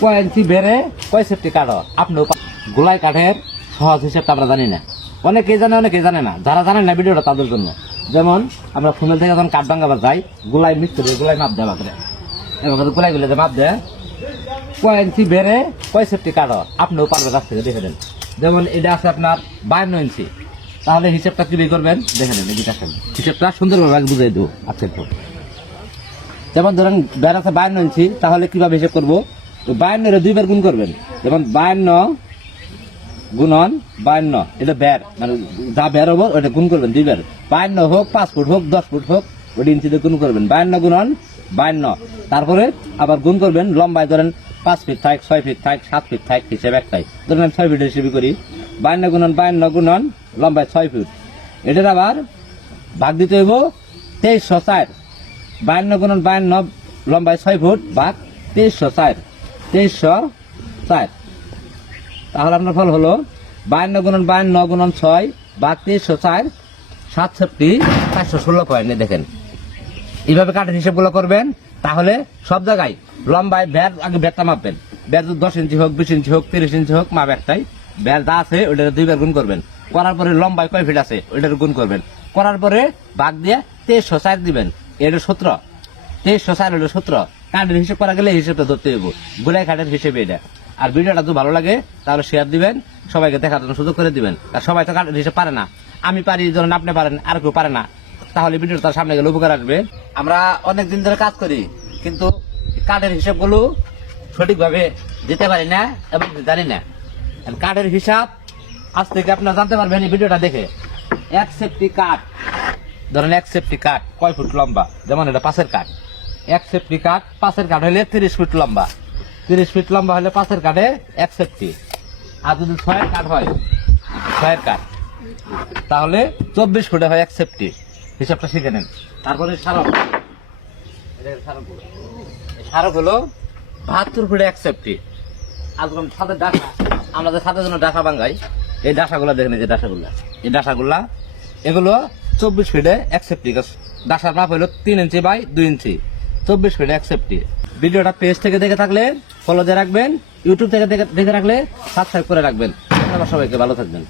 কয় ইঞ্চি বেড়ে কয় সেফটি কাঠো আপনি গোলাই কাঠের সহজ হিসেবটা আমরা জানি না, অনেকেই জানে অনেকেই জানে না। যারা জানেন না ভিডিওটা তাদের জন্য। যেমন আমরা ফুমেল থেকে যখন কাঠ ভাঙাবার যাই, গোলাই মিস্ত্রি গোলাই মাপ দেওয়া করে এবার গোলাই গুলো মাপ দেয় কয় ইঞ্চি বেড়ে কয় সেফটি কাঠো আপনিও পারবেন কাছ থেকে দেখে দেন। যেমন এটা আছে আপনার 52 ইঞ্চি, তাহলে হিসেবটা কি বের করবেন দেখে নেন। হিসেবটা সুন্দরভাবে বুঝাই দেবো আজকের পর। যেমন ধরেন বেড় আছে 52 ইঞ্চি, তাহলে কিভাবে হিসেব করবো? 52 দুইবার গুণ করবেন। যেমন 52 গুণন 52, এটা বেড় মানে যা বেড় হবো ওটা গুণ করবেন দুইবার। 52 হোক 5 ফুট হোক 10 ফুট হোক ওটা ইঞ্চিতে গুণ করবেন। 52 গুণন 52, তারপরে আবার গুণ করবেন লম্বায় ধরেন 5 ফিট থাক 6 ফিট থাক 7 ফিট থাক হিসেবে একটাই। ধরেন আমি 6 ফিট হিসেবে করি। 52 গুণন 52 গুণন লম্বায় 6 ফিট, এটার আবার ভাগ দিতে হইব 2304। 52 গুণন 52 লম্বায় 6 ফুট ভাগ 2304, 2304। তাহলে আপনার ফল হলো 52 গুণন 52 গুণন 6 ভাগ 2304, 67,416 পয়েন্ট। দেখেন এইভাবে কাঠের হিসেবগুলো করবেন, তাহলে সব জায়গায় লম্বায় বেড় আগে বেড়টা মাপবেন। বেড় 10 ইঞ্চি হোক 20 ইঞ্চি হোক 30 ইঞ্চি হোক মাপ একটাই। বেড় যা আছে ওইটা দুইবার গুণ করবেন। করার পরে লম্বায় কয় ফিট আছে ওইটার গুণ করবেন। করার পরে ভাগ দিয়ে 2304 দিবেন। এটা সূত্র 2304 হলো সূত্র। কাঠের হিসেব করা গেলে হিসেবটা ধরতে হইব, গোলাই কাঠের হিসেবে এটা। আর ভিডিওটা যদি ভালো লাগে তাহলে শেয়ার দিবেন, সবাইকে দেখার জন্য সুযোগ করে দিবেন। আর সবাই তো কাঠের হিসেব পারে না, আমি পারি, ধরেন আপনি পারেন, আর কেউ পারে না, তাহলে ভিডিওটা তার সামনে গেলে উপকার আসবে। আমরা অনেক দিন ধরে কাজ করি, কিন্তু কাঠের হিসাবগুলো সঠিকভাবে দিতে পারি না এবং জানি না। কাঠের হিসাব আজ থেকে আপনারা জানতে পারবেন এই ভিডিওটা দেখে। এক সেফটি কাঠ, ধরেন এক সেফটি কাঠ কয় ফুট লম্বা, যেমন এটা 5-এর কাঠ। এক সেফটি কাঠ 5-এর কাঠ হলে 30 ফিট লম্বা, 30 ফিট লম্বা হলে 5-এর কাঠে এক সেফটি। আর যদি 6-এর কাঠ হয়, 6-এর কাঠ, তাহলে 24 ফুটে হয় এক সেফটি। হিসাবটা শিখে নেন। তারপরে সারক, সারক হলো 72 ফুটে এক সেফটি। আজকাল ছাদের ডাসা, আমাদের ছাদের জন্য ডাসা ভাঙ্গাই, এই ডাসাগুলা দেখেন, এই যে ডাসাগুলা, এই ডাসাগুলা এগুলো 24 ফিটে এক সেফটি। ডাসার মাপ হলো 3 ইঞ্চি বাই 2 ইঞ্চি, 24 ফিটে এক সেফটি। ভিডিওটা পেজ থেকে দেখে থাকলে ফলো দিয়ে রাখবেন, ইউটিউব থেকে দেখে রাখলে সাবস্ক্রাইব করে রাখবেন। সবাইকে ভালো থাকবেন।